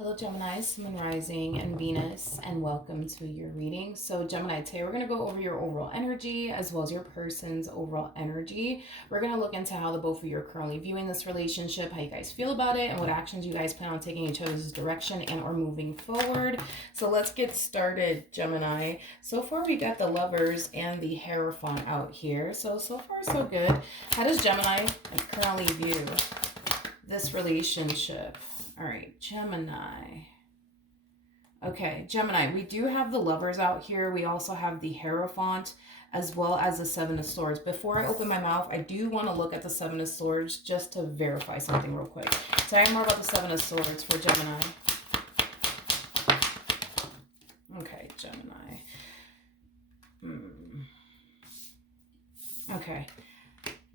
Hello, Gemini, Sun Rising, and Venus, and welcome to your reading. So, Gemini, today we're going to go over your overall energy as well as your person's overall energy. We're going to look into how the both of you are currently viewing this relationship, how you guys feel about it, and what actions you guys plan on taking each other's direction and or moving forward. So, let's get started, Gemini. So far, we got the Lovers and the Hierophant out here. So far, so good. How does Gemini currently view this relationship? All right, Gemini. Okay, Gemini, we do have the Lovers out here. We also have the Hierophant as well as the Seven of Swords. Before I open my mouth, I do want to look at the Seven of Swords just to verify something real quick. Tell me more about the Seven of Swords for Gemini. Okay, Gemini. Okay.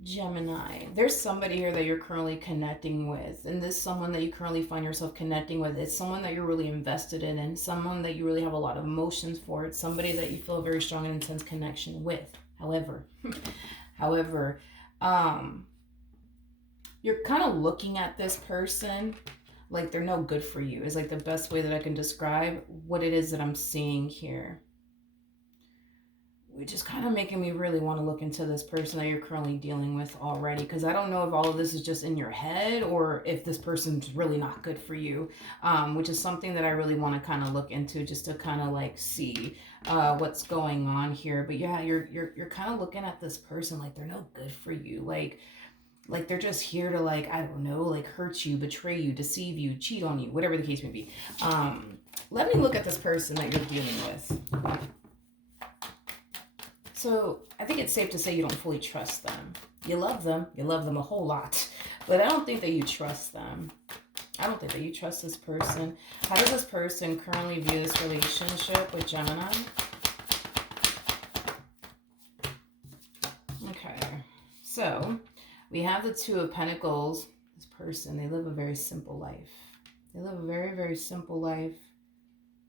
Gemini, there's somebody here that you're currently connecting with, and this someone that you currently find yourself connecting with, it's someone that you're really invested in and someone that you really have a lot of emotions for. It's somebody that you feel a very strong and intense connection with. However, you're kind of looking at this person like they're no good for you is like the best way that I can describe what it is that I'm seeing here, which is kind of making me really want to look into this person that you're currently dealing with already, because I don't know if all of this is just in your head or if this person's really not good for you, which is something that I really want to kind of look into just to kind of like see what's going on here. But yeah, you're kind of looking at this person like they're no good for you, like they're just here to, like, I don't know, like hurt you, betray you, deceive you, cheat on you, whatever the case may be. Let me look at this person that you're dealing with. So I think it's safe to say you don't fully trust them. You love them a whole lot, but I don't think that you trust them. I don't think that you trust this person. How does this person currently view this relationship with Gemini? Okay, so we have the Two of Pentacles. This person, they live a very simple life. They live a very, very simple life.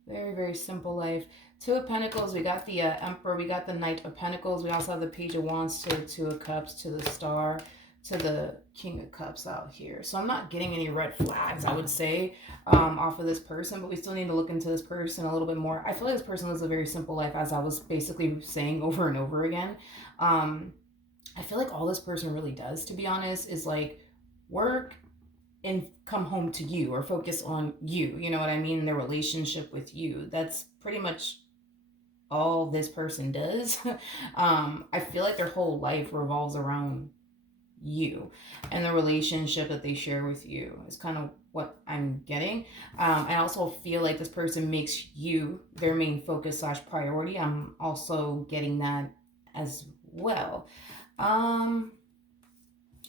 Very, very simple life. Two of Pentacles, we got the Emperor, we got the Knight of Pentacles, we also have the Page of Wands, to the Two of Cups, to the Star, to the King of Cups out here. So I'm not getting any red flags, I would say, off of this person, but we still need to look into this person a little bit more. I feel like this person lives a very simple life, as I was basically saying over and over again. I feel like all this person really does, to be honest, is like work and come home to you, or focus on you, you know what I mean, their relationship with you. That's pretty much all this person does. I feel like their whole life revolves around you and the relationship that they share with you is kind of what I'm getting. I also feel like this person makes you their main focus / priority. I'm also getting that as well.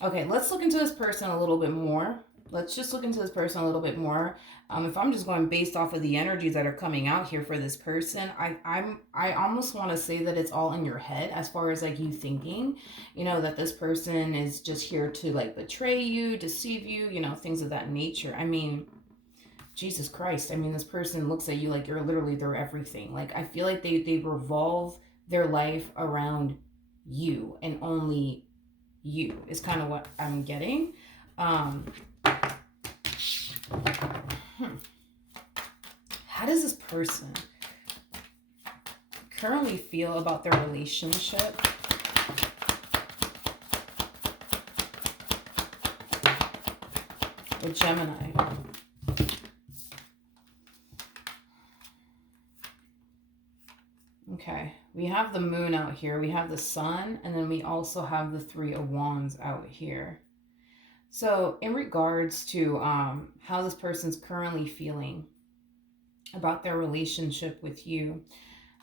Okay, let's look into this person a little bit more. Let's just look into this person a little bit more. If I'm just going based off of the energies that are coming out here for this person, I almost want to say that it's all in your head, as far as like you thinking, you know, that this person is just here to like betray you, deceive you, you know, things of that nature. I mean, Jesus Christ. I mean, this person looks at you like you're literally their everything. Like, I feel like they revolve their life around you and only you is kind of what I'm getting. How does this person currently feel about their relationship with Gemini? Okay, we have the Moon out here, we have the Sun, and then we also have the Three of Wands out here. So in regards to how this person's currently feeling about their relationship with you,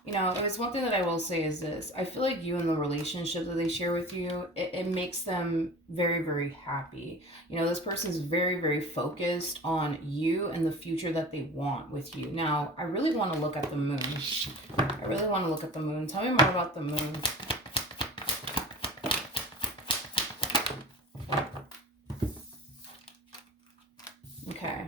you know, there's one thing that I will say is this. I feel like you and the relationship that they share with you, it makes them very, very happy. You know, this person's very, very focused on you and the future that they want with you. Now, I really want to look at the Moon. I really want to look at the Moon. Tell me more about the Moon. Okay.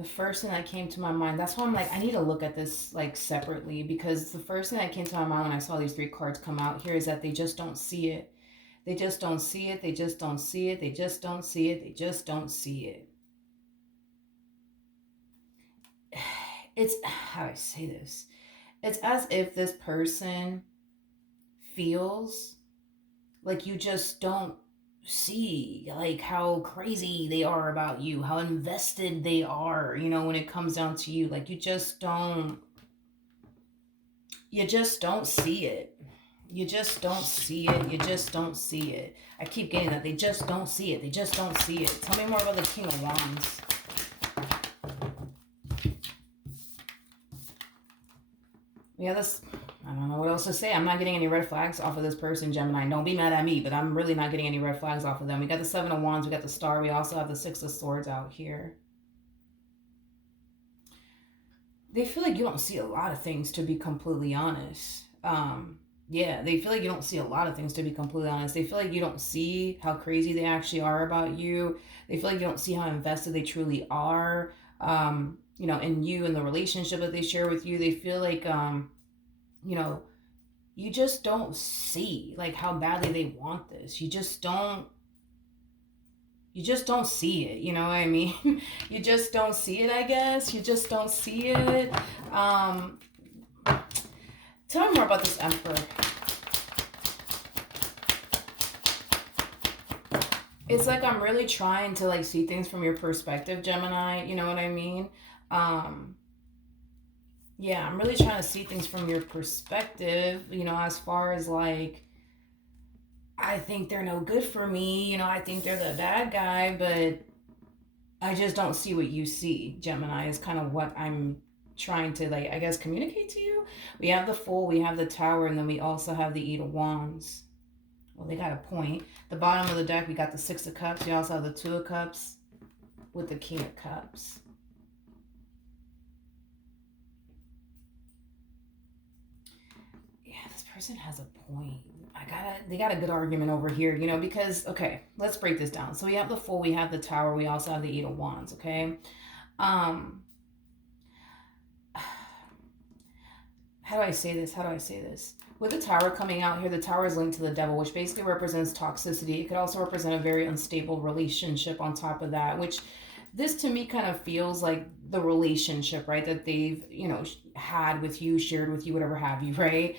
The first thing that came to my mind, that's why I'm like, I need to look at this like separately, because the first thing that came to my mind when I saw these three cards come out here is that they just don't see it. They just don't see it. They just don't see it. They just don't see it. They just don't see it. It's, how do I say this? It's as if this person feels like you just don't see like how crazy they are about you, how invested they are, when it comes down to you. Like you just don't see it. You just don't see it. You just don't see it. I keep getting that. They just don't see it. They just don't see it. Tell me more about the King of Wands. Yeah, this, I don't know what else to say. I'm not getting any red flags off of this person, Gemini. Don't be mad at me, but I'm really not getting any red flags off of them. We got the Seven of Wands. We got the Star. We also have the Six of Swords out here. They feel like you don't see a lot of things, to be completely honest. Yeah, they feel like you don't see a lot of things, to be completely honest. They feel like you don't see how crazy they actually are about you. They feel like you don't see how invested they truly are, in you and the relationship that they share with you. They feel like, you know, you just don't see like how badly they want this. You just don't see it, you know what I mean? You just don't see it, I guess. You just don't see it. Tell me more about this Emperor. It's like I'm really trying to like see things from your perspective, Gemini. You know what I mean? Um, yeah, I'm really trying to see things from your perspective, as far as like, I think they're no good for me, I think they're the bad guy, but I just don't see what you see, Gemini, is kind of what I'm trying to, like, I guess, communicate to you. We have the Fool, we have the Tower, and then we also have the Eight of Wands. Well, they got a point. The bottom of the deck, we got the Six of Cups. We also have the Two of Cups with the King of Cups. Yeah, this person has a point. They got a good argument over here, because, okay, let's break this down. So we have the Fool, we have the Tower, we also have the Eight of Wands, okay? Um, how do I say this? With the Tower coming out here, the Tower is linked to the Devil, which basically represents toxicity. It could also represent a very unstable relationship on top of that, which this to me kind of feels like the relationship, right, that they've, had with you, shared with you, whatever have you, right?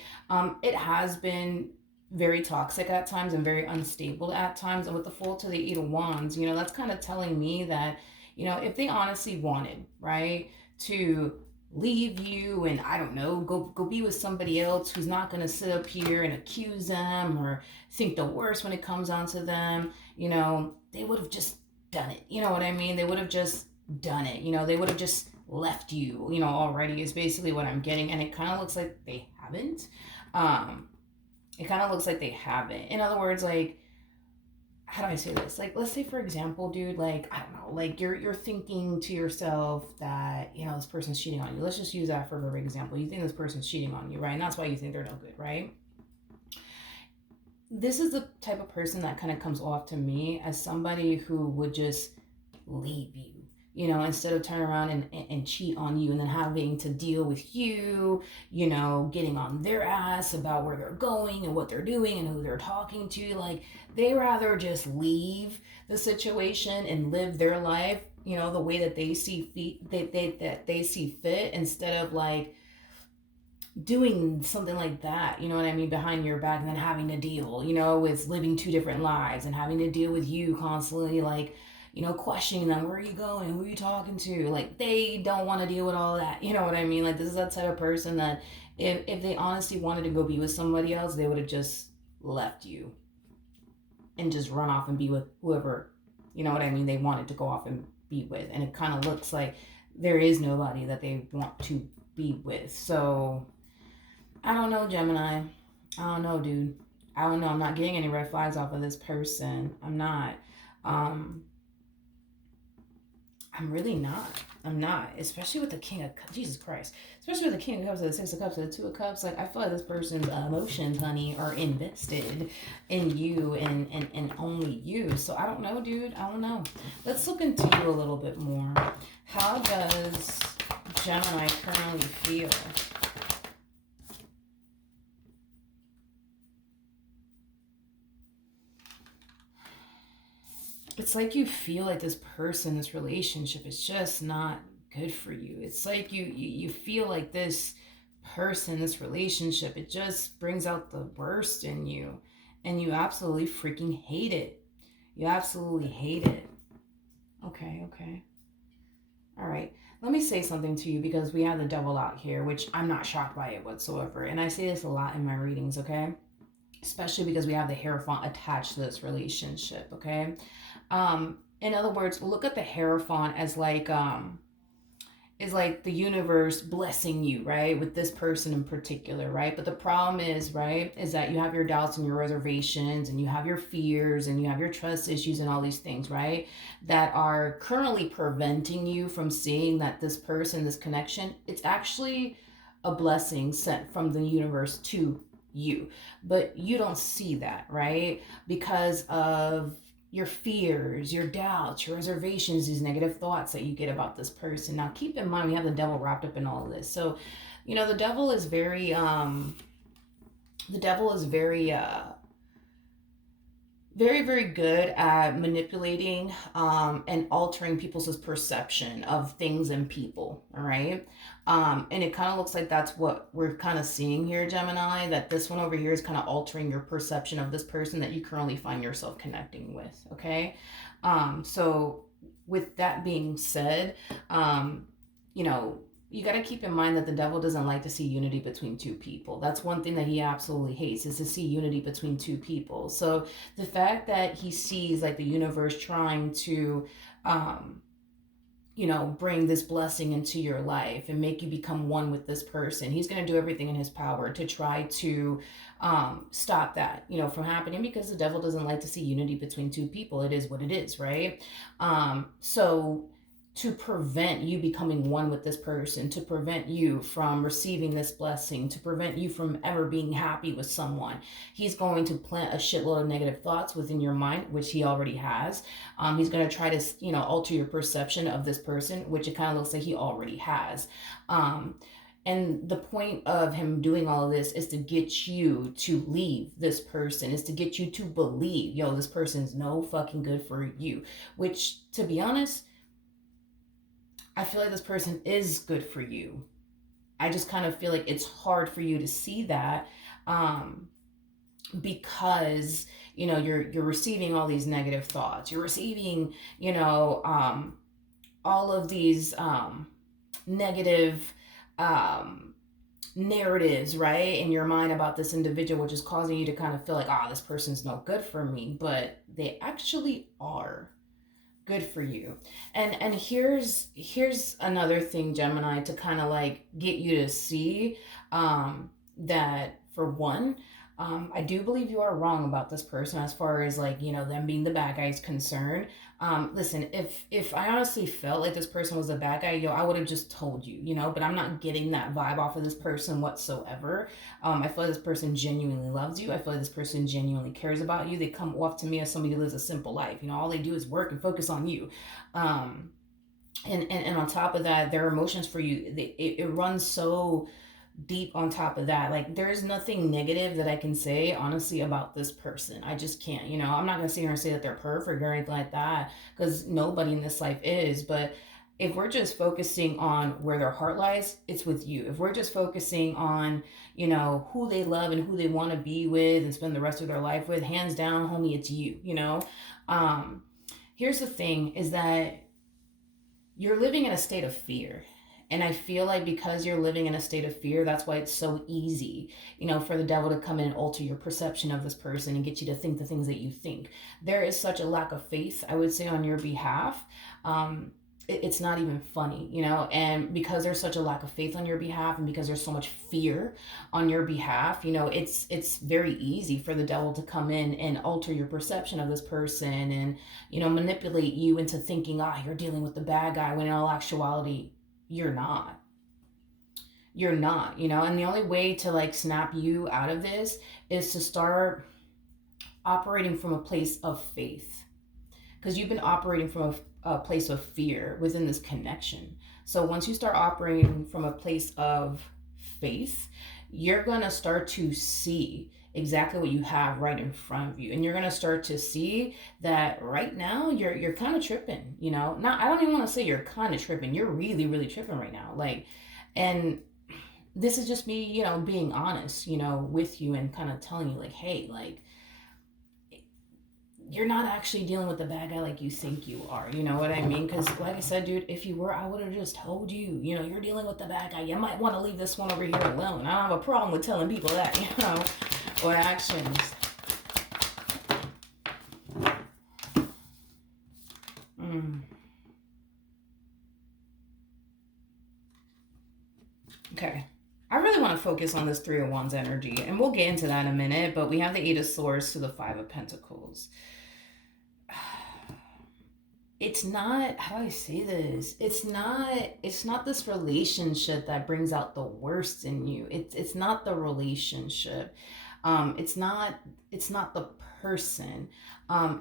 It has been very toxic at times and very unstable at times. And with the Fool to the Eight of Wands, that's kind of telling me that, if they honestly wanted, right, to leave you and I don't know, go be with somebody else who's not going to sit up here and accuse them or think the worst when it comes on to them, they would have just done it. You know what I mean? They would have just done it. They would have just left you, already, is basically what I'm getting. And it kind of looks like they haven't. It kind of looks like they haven't. In other words, like, how do I say this? Like, let's say, for example, dude, like, I don't know, like you're thinking to yourself that, this person's cheating on you. Let's just use that for an example. You think this person's cheating on you, right? And that's why you think they're no good, right? This is the type of person that kind of comes off to me as somebody who would just leave you, instead of turn around and cheat on you and then having to deal with you, getting on their ass about where they're going and what they're doing and who they're talking to. Like, they rather just leave the situation and live their life, the way that they see that they see fit, instead of like doing something like that, you know what I mean, behind your back, and then having to deal, with living two different lives and having to deal with you constantly, like, questioning them, where are you going, who are you talking to? Like, they don't want to deal with all that, you know what I mean? Like, this is that type of person that if they honestly wanted to go be with somebody else, they would have just left you and just run off and be with whoever, you know what I mean, they wanted to go off and be with. And it kind of looks like there is nobody that they want to be with. So I don't know, Gemini. I don't know, dude. I don't know. I'm not getting any red flags off of this person. I'm not. I'm really not. I'm not. Especially with the King of Cups. Jesus Christ. Especially with the King of Cups, or the Six of Cups, or the Two of Cups. Like, I feel like this person's emotions, honey, are invested in you and only you. So I don't know, dude. I don't know. Let's look into you a little bit more. How does Gemini currently feel? it's like you feel like this person, this relationship is just not good for you. It's like you feel like this person, this relationship, it just brings out the worst in you, and you absolutely freaking hate it. You absolutely hate it. Okay, okay. All right. Let me say something to you, because we have the devil out here, which I'm not shocked by it whatsoever. And I say this a lot in my readings, okay? Especially because we have the Hierophant attached to this relationship, okay? In other words, look at the Hierophant as like is like the universe blessing you, right, with this person in particular, right? But the problem is, right, is that you have your doubts and your reservations, and you have your fears, and you have your trust issues, and all these things, right, that are currently preventing you from seeing that this person, this connection, it's actually a blessing sent from the universe to you. But you don't see that, right? Because of your fears, your doubts, your reservations, these negative thoughts that you get about this person. Now, keep in mind, we have the devil wrapped up in all of this. So, the devil is very, very good at manipulating and altering people's perception of things and people. All right. And it kind of looks like that's what we're kind of seeing here, Gemini, that this one over here is kind of altering your perception of this person that you currently find yourself connecting with. Okay. So, with that being said, you know, you got to keep in mind that the devil doesn't like to see unity between two people. That's one thing that he absolutely hates, is to see unity between two people. So the fact that he sees like the universe trying to bring this blessing into your life and make you become one with this person, he's going to do everything in his power to try to stop that, from happening, because the devil doesn't like to see unity between two people. It is what it is, right? So to prevent you becoming one with this person, to prevent you from receiving this blessing, to prevent you from ever being happy with someone, he's going to plant a shitload of negative thoughts within your mind, which he already has. He's going to try to, alter your perception of this person, which it kind of looks like he already has. And the point of him doing all of this is to get you to leave this person, is to get you to believe, this person is no fucking good for you, which, to be honest, I feel like this person is good for you. I just kind of feel like it's hard for you to see that, because you're receiving all these negative thoughts. You're receiving all of these negative narratives, right, in your mind about this individual, which is causing you to kind of feel like, this person's no good for me, but they actually are good for you. And here's another thing, Gemini, to kind of like get you to see that, for one, I do believe you are wrong about this person as far as like, them being the bad guy is concerned. Listen, if I honestly felt like this person was a bad guy, I would have just told you, but I'm not getting that vibe off of this person whatsoever. I feel like this person genuinely loves you. I feel like this person genuinely cares about you. They come off to me as somebody who lives a simple life. All they do is work and focus on you. And on top of that, their emotions for you, it runs so deep on top of that. Like, there's nothing negative that I can say honestly about this person. I just can't. I'm not gonna sit here and say that they're perfect or anything like that, because nobody in this life is. But if we're just focusing on where their heart lies, it's with you. If we're just focusing on who they love and who they want to be with and spend the rest of their life with, hands down, homie, it's you. Here's the thing, is that you're living in a state of fear. And I feel like because you're living in a state of fear, that's why it's so easy, for the devil to come in and alter your perception of this person and get you to think the things that you think. There is such a lack of faith, I would say, on your behalf. It's not even funny, and because there's such a lack of faith on your behalf, and because there's so much fear on your behalf, it's very easy for the devil to come in and alter your perception of this person and, manipulate you into thinking, you're dealing with the bad guy, when in all actuality, you're not. And the only way to like snap you out of this is to start operating from a place of faith, because you've been operating from a place of fear within this connection. So once you start operating from a place of faith, you're gonna start to see exactly what you have right in front of you, and you're going to start to see that right now you're kind of tripping, you know. Not, I don't even want to say you're kind of tripping, you're really really tripping right now, like. And this is just me, you know, being honest, you know, with you, and kind of telling you like, hey, like, you're not actually dealing with the bad guy like you think you are. You know what I mean? Because, like I said, dude, if you were, I would have just told you, you know, you're dealing with the bad guy. You might want to leave this one over here alone. I don't have a problem with telling people that, you know, or actions. Okay. I really want to focus on this Three of Wands energy, and we'll get into that in a minute, but we have the Eight of Swords to the Five of Pentacles. It's not, how do I say this, it's not this relationship that brings out the worst in you. It's not the relationship. It's not the person.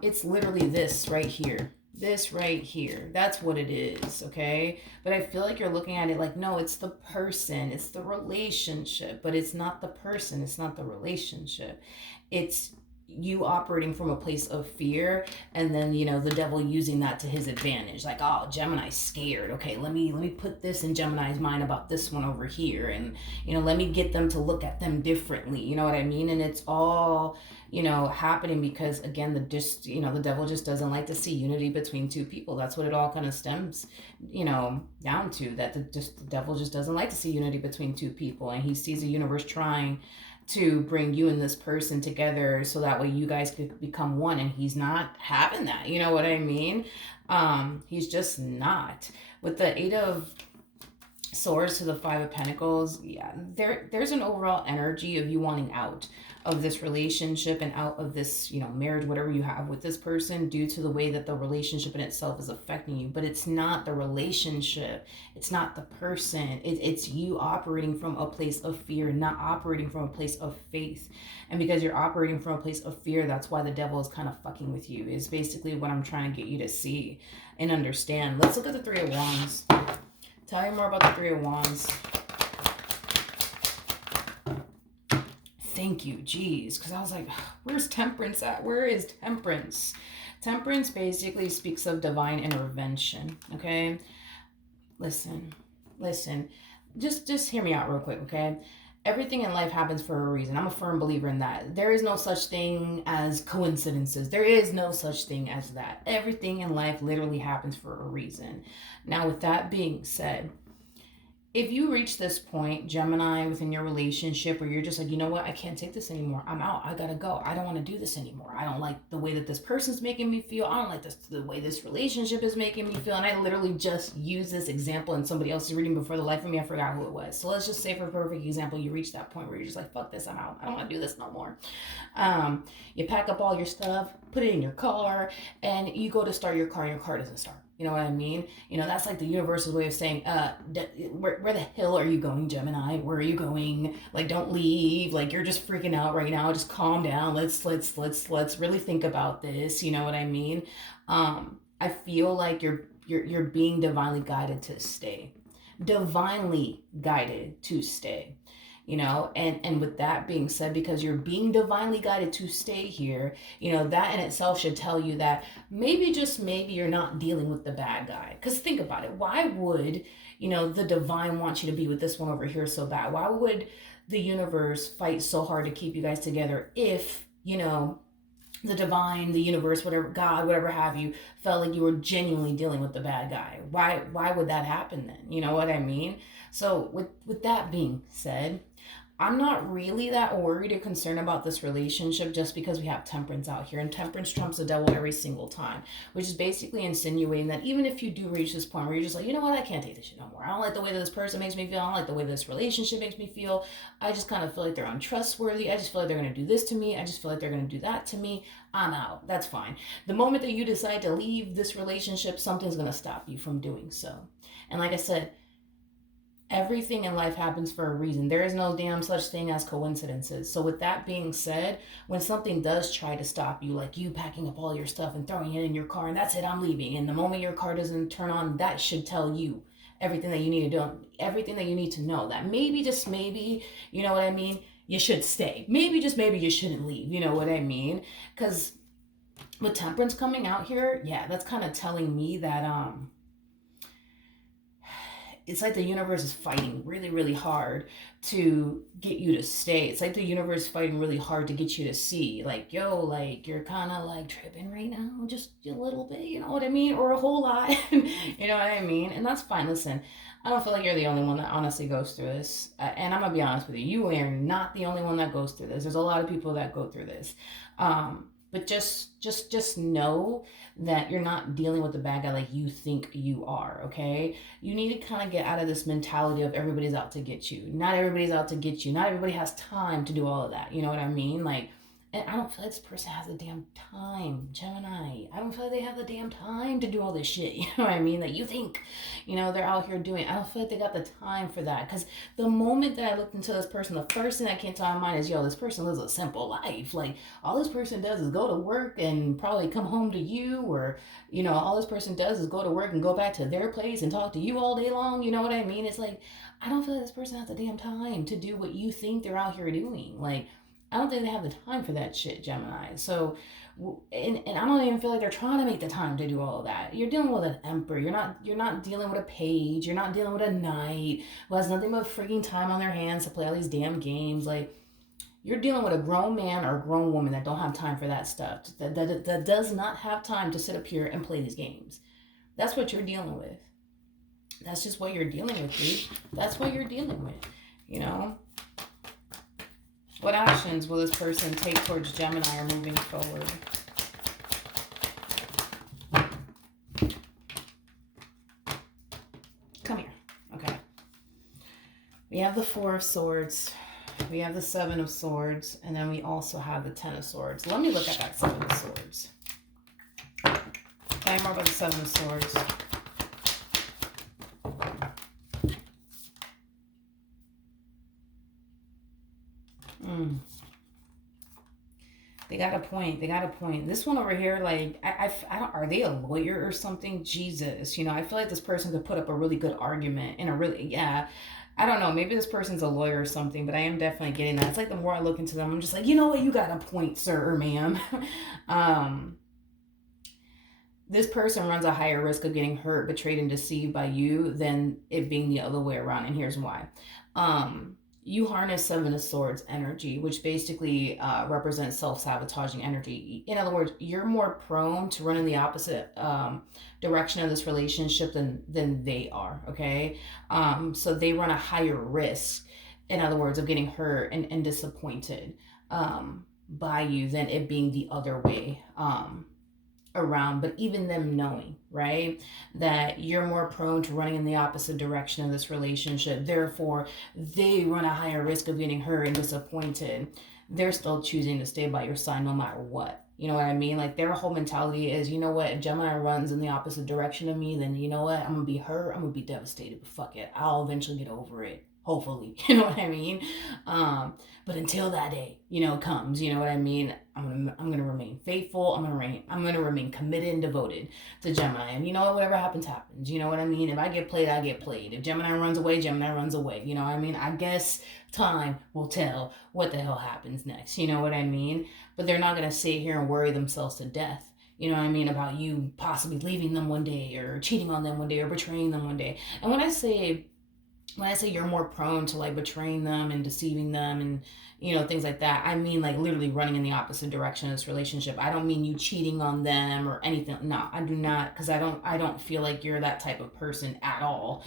It's literally this right here. This right here. That's what it is, okay? But I feel like you're looking at it like, no, it's the person, it's the relationship, but it's not the person, it's not the relationship. It's you operating from a place of fear, and then, you know, the devil using that to his advantage, like, oh, Gemini's scared, okay, let me put this in Gemini's mind about this one over here, and, you know, let me get them to look at them differently, you know what I mean? And it's all, you know, happening because, again, the devil just doesn't like to see unity between two people. That's what it all kind of stems, you know, down to, that the devil just doesn't like to see unity between two people, and he sees the universe trying to bring you and this person together so that way you guys could become one, and he's not having that, you know what I mean? He's just not. With the Eight of Swords to the Five of Pentacles, yeah, there's an overall energy of you wanting out of this relationship and out of this, you know, marriage, whatever you have with this person, due to the way that the relationship in itself is affecting you. But it's not the relationship, it's not the person, it's you operating from a place of fear, not operating from a place of faith. And because you're operating from a place of fear, that's why the devil is kind of fucking with you, is basically what I'm trying to get you to see and understand. Let's look at the Three of Wands. Tell you more about the Three of Wands. Thank you, geez, because I was like, where's Temperance at? Where is Temperance? Temperance basically speaks of divine intervention, okay? Listen. Just hear me out real quick, okay? Everything in life happens for a reason. I'm a firm believer in that. There is no such thing as coincidences. There is no such thing as that. Everything in life literally happens for a reason. Now, with that being said, if you reach this point, Gemini, within your relationship where you're just like, you know what, I can't take this anymore. I'm out. I gotta go. I don't want to do this anymore. I don't like the way that this person's making me feel. I don't like the way this relationship is making me feel. And I literally just used this example in somebody else's reading before. The life of me, I forgot who it was. So let's just say, for a perfect example, you reach that point where you're just like, fuck this, I'm out. I don't want to do this no more. You pack up all your stuff, put it in your car, and you go to start your car, and your car doesn't start. You know what I mean? You know, that's like the universe's way of saying, where the hell are you going, Gemini? Where are you going? Like, don't leave. Like, you're just freaking out right now. Just calm down. Let's really think about this. You know what I mean? I feel like you're being divinely guided to stay. Divinely guided to stay. You know, and with that being said, because you're being divinely guided to stay here, you know, that in itself should tell you that maybe, just maybe, you're not dealing with the bad guy. Because think about it. Why would, you know, the divine want you to be with this one over here so bad? Why would the universe fight so hard to keep you guys together if, you know, the divine, the universe, whatever, God, whatever have you, felt like you were genuinely dealing with the bad guy? Why would that happen then? You know what I mean? So with that being said, I'm not really that worried or concerned about this relationship, just because we have Temperance out here, and Temperance trumps the devil every single time, which is basically insinuating that even if you do reach this point where you're just like, you know what, I can't take this shit no more. I don't like the way that this person makes me feel. I don't like the way this relationship makes me feel. I just kind of feel like they're untrustworthy. I just feel like they're going to do this to me. I just feel like they're going to do that to me. I'm out. That's fine. The moment that you decide to leave this relationship, something's going to stop you from doing so. And like I said, everything in life happens for a reason. There is no damn such thing as coincidences. So with that being said, when something does try to stop you, like you packing up all your stuff and throwing it in your car, and that's it, I'm leaving, and the moment your car doesn't turn on, that should tell you everything that you need to do, everything that you need to know, that maybe, just maybe, you know what I mean, you should stay. Maybe, just maybe, you shouldn't leave. You know what I mean? Because with temperance coming out here, yeah, that's kind of telling me that it's like the universe is fighting really, really hard to get you to stay. It's like the universe is fighting really hard to get you to see, like, yo, like, you're kind of like tripping right now, just a little bit, you know what I mean? Or a whole lot, you know what I mean? And that's fine. Listen, I don't feel like you're the only one that honestly goes through this. And I'm going to be honest with you, you are not the only one that goes through this. There's a lot of people that go through this. But just know that you're not dealing with the bad guy like you think you are, okay? You need to kind of get out of this mentality of everybody's out to get you. Not everybody's out to get you. Not everybody has time to do all of that. You know what I mean? Like, and I don't feel like this person has the damn time, Gemini. I don't feel like they have the damn time to do all this shit. You know what I mean? That you think, they're out here doing. I don't feel like they got the time for that. Because the moment that I looked into this person, the first thing that came to my mind is, yo, this person lives a simple life. Like, all this person does is go to work and probably come home to you, or, all this person does is go to work and go back to their place and talk to you all day long. You know what I mean? It's like, I don't feel like this person has the damn time to do what you think they're out here doing. Like, I don't think they have the time for that shit, Gemini. So, and I don't even feel like they're trying to make the time to do all of that. You're dealing with an emperor. You're not dealing with a page. You're not dealing with a knight who has nothing but freaking time on their hands to play all these damn games. Like, you're dealing with a grown man or a grown woman that don't have time for that stuff. That does not have time to sit up here and play these games. That's what you're dealing with. That's just what you're dealing with, dude. That's what you're dealing with, What actions will this person take towards Gemini or moving forward? Come here. Okay. We have the Four of Swords. We have the Seven of Swords. And then we also have the Ten of Swords. Let me look at that Seven of Swords. Tell me more about the Seven of Swords. They got a point. They got a point. This one over here, like, I don't, are they a lawyer or something? Jesus. I feel like this person could put up a really good argument and yeah. I don't know. Maybe this person's a lawyer or something, but I am definitely getting that. It's like the more I look into them, I'm just like, you know what? You got a point, sir or ma'am. This person runs a higher risk of getting hurt, betrayed, and deceived by you than it being the other way around. And here's why. You harness Seven of Swords energy, which basically represents self-sabotaging energy. In other words, you're more prone to run in the opposite direction of this relationship than they are, okay? So they run a higher risk, in other words, of getting hurt and disappointed by you than it being the other way around. But even them knowing, right, that you're more prone to running in the opposite direction of this relationship, therefore they run a higher risk of getting hurt and disappointed, they're still choosing to stay by your side no matter what. You know what I mean? Like, their whole mentality is, if Gemini runs in the opposite direction of me, then you know what? I'm gonna be hurt. I'm gonna be devastated. But fuck it, I'll eventually get over it. Hopefully, you know what I mean? But until that day, comes, you know what I mean? I'm gonna remain faithful. I'm gonna remain committed and devoted to Gemini. And whatever happens, happens. You know what I mean? If I get played, I get played. If Gemini runs away, Gemini runs away. You know what I mean? I guess time will tell what the hell happens next. You know what I mean? But they're not gonna sit here and worry themselves to death. You know what I mean? About you possibly leaving them one day, or cheating on them one day, or betraying them one day. And when I say you're more prone to like betraying them and deceiving them and things like that, I mean like literally running in the opposite direction of this relationship. I don't mean you cheating on them or anything. No, I do not, because I don't feel like you're that type of person at all,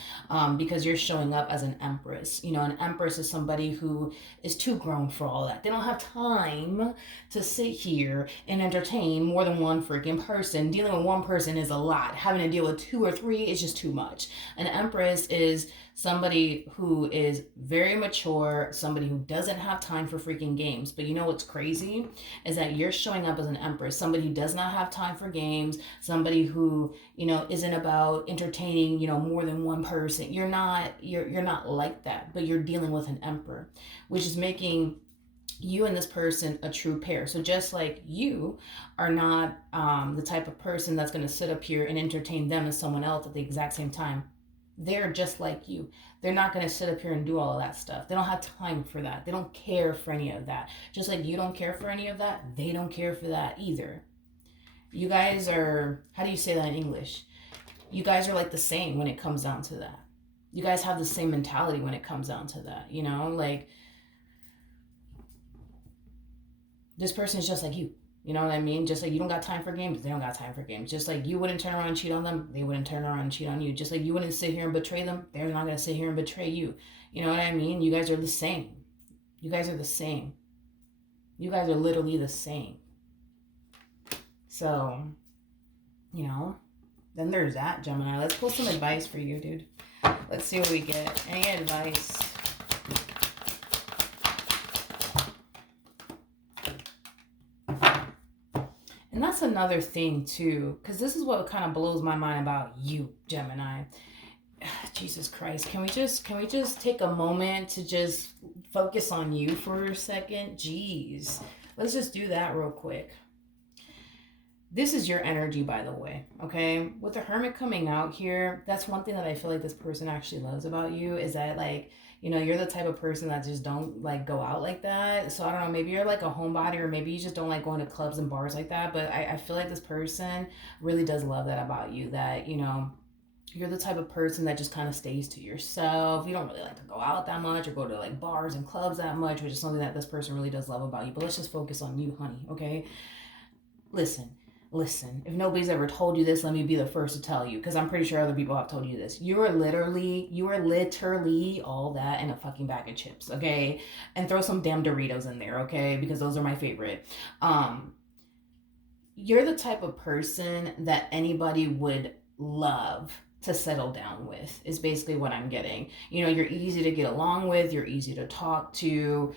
because you're showing up as an empress. An empress is somebody who is too grown for all that. They don't have time to sit here and entertain more than one freaking person. Dealing with one person is a lot. Having to deal with two or three is just too much. An empress is somebody who is very mature, somebody who doesn't have time for freaking games. But what's crazy is that you're showing up as an empress, somebody who does not have time for games, somebody who, isn't about entertaining, more than one person. You're not like that, but you're dealing with an emperor, which is making you and this person a true pair. So just like you are not the type of person that's going to sit up here and entertain them and someone else at the exact same time, They're just like you. They're not going to sit up here and do all of that stuff. They don't have time for that. They don't care for any of that. Just like you don't care for any of that, they don't care for that either. You guys are, how do you say that in English? You guys are like the same when it comes down to that. You guys have the same mentality when it comes down to that. You know, like this person is just like you. You know what I mean? Just like you don't got time for games, they don't got time for games. Just like you wouldn't turn around and cheat on them, they wouldn't turn around and cheat on you. Just like you wouldn't sit here and betray them, they're not going to sit here and betray you. You know what I mean? You guys are the same. You guys are the same. You guys are literally the same. So, you know, then there's that, Gemini. Let's pull some advice for you, dude. Let's see what we get. Any advice? And that's another thing too, because this is what kind of blows my mind about you, Gemini. Jesus Christ, can we just take a moment to just focus on you for a second? Jeez, let's just do that real quick. This is your energy, by the way, okay? With the Hermit coming out here, that's one thing that I feel like this person actually loves about you, is that, like, you know, you're the type of person that just don't, like, go out like that. So I don't know, maybe you're like a homebody, or maybe you just don't like going to clubs and bars like that. But I feel like this person really does love that about you, that, you know, you're the type of person that just kind of stays to yourself. You don't really like to go out that much or go to like bars and clubs that much, which is something that this person really does love about you. But let's just focus on you, honey, okay? Listen, if nobody's ever told you this, let me be the first to tell you, because I'm pretty sure other people have told you this. You are literally all that in a fucking bag of chips, okay? And throw some damn Doritos in there, okay? Because those are my favorite. You're the type of person that anybody would love to settle down with, is basically what I'm getting. You know, you're easy to get along with, you're easy to talk to. You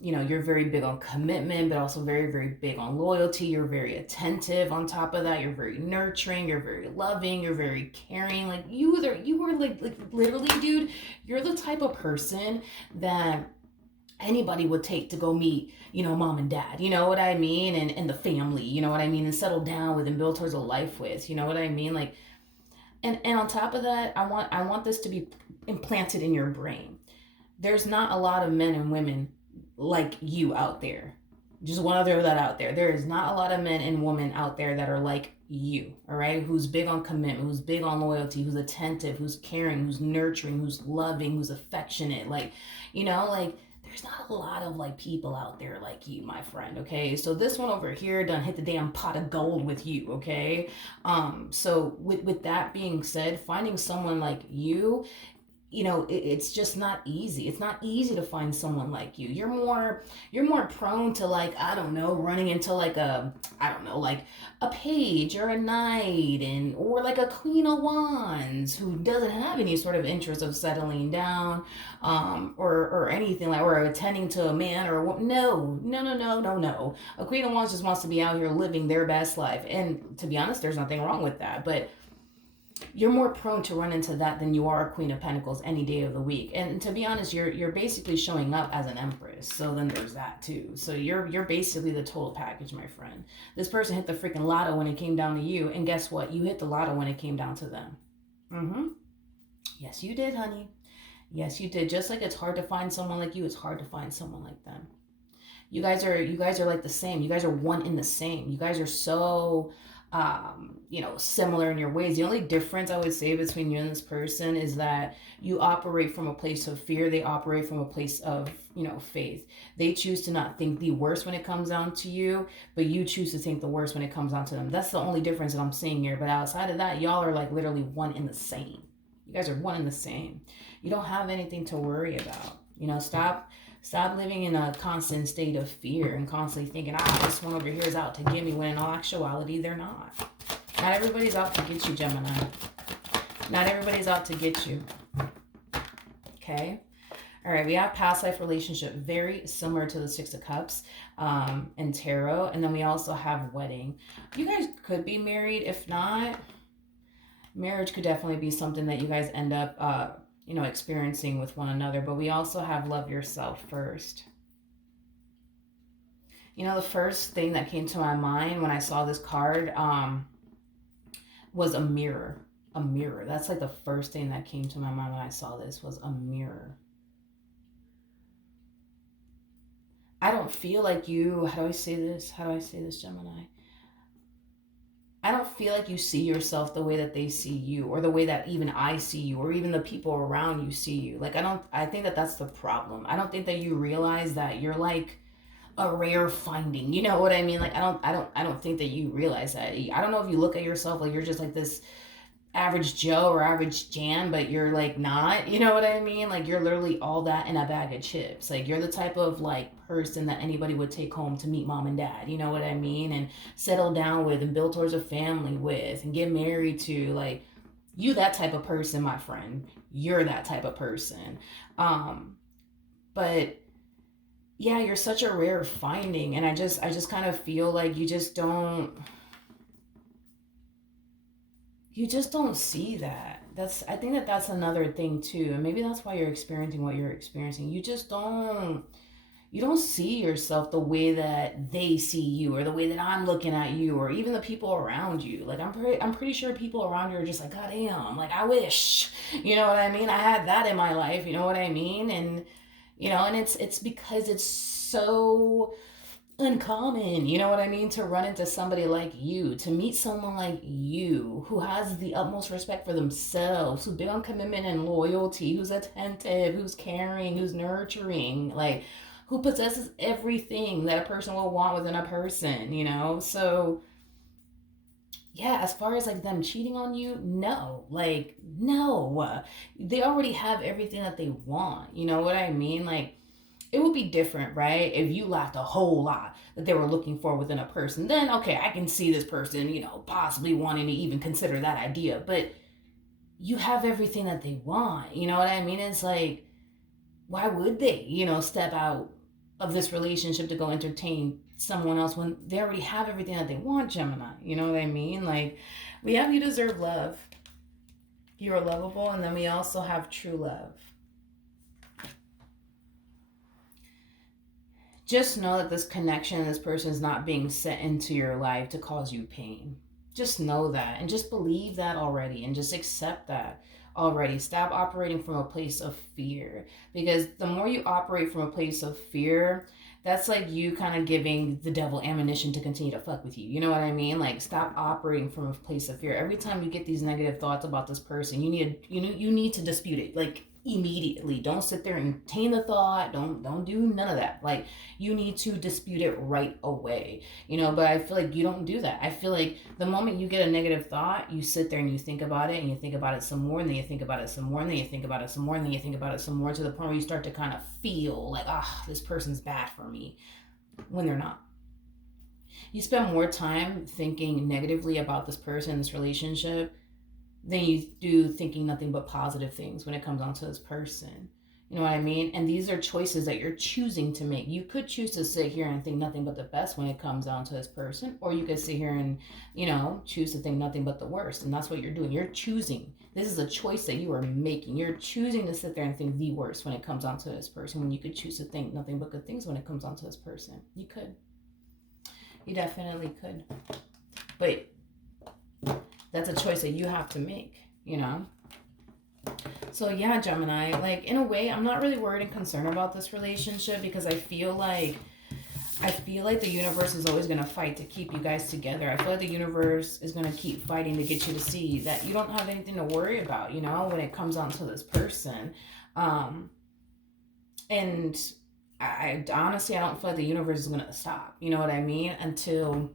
know, you're very big on commitment, but also very, very big on loyalty. You're very attentive on top of that. You're very nurturing, you're very loving, you're very caring. Like you are like literally, dude, you're the type of person that anybody would take to go meet, you know, mom and dad, you know what I mean? And the family, you know what I mean? And settle down with and build towards a life with, you know what I mean? Like, and on top of that, I want this to be implanted in your brain. There's not a lot of men and women like you out there. Just want to throw that out there. There is not a lot of men and women out there that are like you, all right? Who's big on commitment, who's big on loyalty, who's attentive, who's caring, who's nurturing, who's loving, who's affectionate. Like, you know, like, there's not a lot of like people out there like you, my friend, okay? So this one over here done hit the damn pot of gold with you, okay? So with that being said, finding someone like you, you know, it's just not easy. It's not easy to find someone like you. You're more prone to, like, I don't know, running into like a, I don't know, like a page or a knight, and or like a queen of wands who doesn't have any sort of interest of settling down, or anything like, or attending to a man, or no. A queen of wands just wants to be out here living their best life, and to be honest, there's nothing wrong with that. But you're more prone to run into that than you are a Queen of Pentacles any day of the week. And to be honest, you're basically showing up as an Empress. So then there's that too. So you're basically the total package, my friend. This person hit the freaking lotto when it came down to you, and guess what? You hit the lotto when it came down to them. Yes, you did, honey. Yes, you did. Just like it's hard to find someone like you, it's hard to find someone like them. You guys are like the same. You guys are one in the same. You guys are so you know, similar in your ways. The only difference I would say between you and this person is that you operate from a place of fear. They operate from a place of, you know, faith. They choose to not think the worst when it comes down to you, but you choose to think the worst when it comes down to them. That's the only difference that I'm seeing here. But outside of that, y'all are like literally one in the same. You guys are one in the same. You don't have anything to worry about. You know, stop living in a constant state of fear and constantly thinking, this one over here is out to get me, when in all actuality, they're not. Not everybody's out to get you, Gemini. Not everybody's out to get you. Okay? All right, we have past life relationship, very similar to the Six of Cups in tarot. And then we also have wedding. You guys could be married. If not, marriage could definitely be something that you guys end up you know, experiencing with one another. But we also have love yourself first. You know, the first thing that came to my mind when I saw this card was a mirror. A mirror. That's like the first thing that came to my mind when I saw this was a mirror. I don't feel like you, how do I say this? How do I say this, Gemini? I don't feel like you see yourself the way that they see you, or the way that even I see you, or even the people around you see you. Like, I think that that's the problem. I don't think that you realize that you're like a rare finding. You know what I mean? Like, I don't think that you realize that. I don't know if you look at yourself like you're just like this average Joe or average Jan, but you're like not, you know what I mean? Like you're literally all that in a bag of chips. Like you're the type of like person that anybody would take home to meet mom and dad, you know what I mean? And settle down with and build towards a family with and get married to. Like you that type of person, my friend. You're that type of person. Um, but yeah, you're such a rare finding, and I just kind of feel like you just don't see that. That's I think that that's another thing too, and maybe that's why you're experiencing what you're experiencing. You don't see yourself the way that they see you, or the way that I'm looking at you, or even the people around you. Like I'm pretty sure people around you are just like, God damn, like I wish, you know what I mean? I had that in my life, you know what I mean? And and it's because it's so uncommon, you know what I mean, to run into somebody like you, to meet someone like you who has the utmost respect for themselves, who's big on commitment and loyalty, who's attentive, who's caring, who's nurturing, like who possesses everything that a person will want within a person. So yeah, as far as like them cheating on you, no, like no, they already have everything that they want, you know what I mean? Like it would be different, right? If you lacked a whole lot that they were looking for within a person, then okay, I can see this person, possibly wanting to even consider that idea. But you have everything that they want. You know what I mean? It's like, why would they, step out of this relationship to go entertain someone else when they already have everything that they want, Gemini? You know what I mean? Like, we have you deserve love. You are lovable, and then we also have true love. Just know that this connection, this person is not being sent into your life to cause you pain. Just know that and just believe that already and just accept that already. Stop operating from a place of fear, because the more you operate from a place of fear, that's like you kind of giving the devil ammunition to continue to fuck with you. You know what I mean? Like stop operating from a place of fear. Every time you get these negative thoughts about this person, you need to dispute it. Like immediately. Don't sit there and entertain the thought. Don't do none of that. Like you need to dispute it right away. But I feel like you don't do that. I feel like the moment you get a negative thought, you sit there and you think about it, and you think about it some more, and then you think about it some more, and then you think about it some more, and then you think about it some more, to the point where you start to kind of feel like, this person's bad for me, when they're not. You spend more time thinking negatively about this person, this relationship, than you do thinking nothing but positive things when it comes onto this person. You know what I mean? And these are choices that you're choosing to make. You could choose to sit here and think nothing but the best when it comes down to this person, or you could sit here and, choose to think nothing but the worst. And that's what you're doing. You're choosing. This is a choice that you are making. You're choosing to sit there and think the worst when it comes down to this person, when you could choose to think nothing but good things when it comes down to this person. You could. You definitely could. But that's a choice that you have to make. So yeah, Gemini, like in a way, I'm not really worried and concerned about this relationship, because I feel like the universe is always going to fight to keep you guys together. I feel like the universe is going to keep fighting to get you to see that you don't have anything to worry about, when it comes down to this person. And I honestly, I don't feel like the universe is going to stop, you know what I mean? Until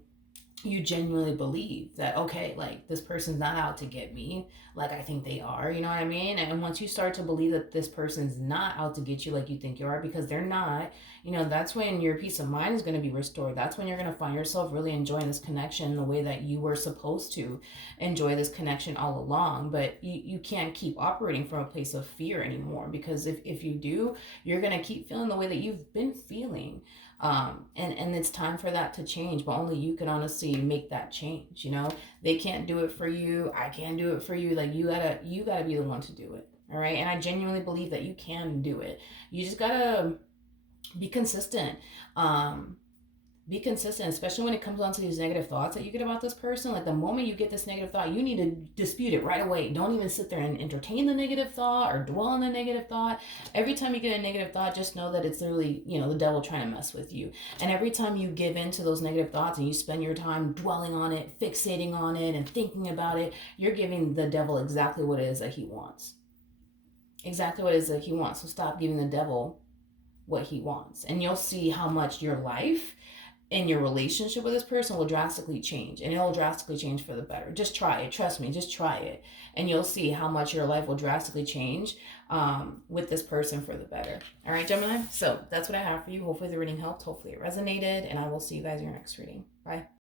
you genuinely believe that, okay, like this person's not out to get me like I think they are, you know what I mean? And once you start to believe that this person's not out to get you like you think you are, because they're not, that's when your peace of mind is going to be restored. That's when you're going to find yourself really enjoying this connection the way that you were supposed to enjoy this connection all along. But you can't keep operating from a place of fear anymore, because if you do, you're going to keep feeling the way that you've been feeling. And it's time for that to change, but only you can honestly make that change. They can't do it for you. I can't do it for you. Like you gotta be the one to do it. All right. And I genuinely believe that you can do it. You just gotta be consistent. be consistent, especially when it comes down to these negative thoughts that you get about this person. Like the moment you get this negative thought, you need to dispute it right away. Don't even sit there and entertain the negative thought or dwell on the negative thought. Every time you get a negative thought, just know that it's literally, the devil trying to mess with you. And every time you give in to those negative thoughts and you spend your time dwelling on it, fixating on it, and thinking about it, you're giving the devil exactly what it is that he wants. Exactly what it is that he wants. So stop giving the devil what he wants. And you'll see how much your life and your relationship with this person will drastically change, and it'll drastically change for the better. Just try it. Trust me, just try it, and you'll see how much your life will drastically change with this person for the better. All right, Gemini, so that's what I have for you. Hopefully the reading helped, hopefully it resonated, and I will see you guys in your next reading. Bye.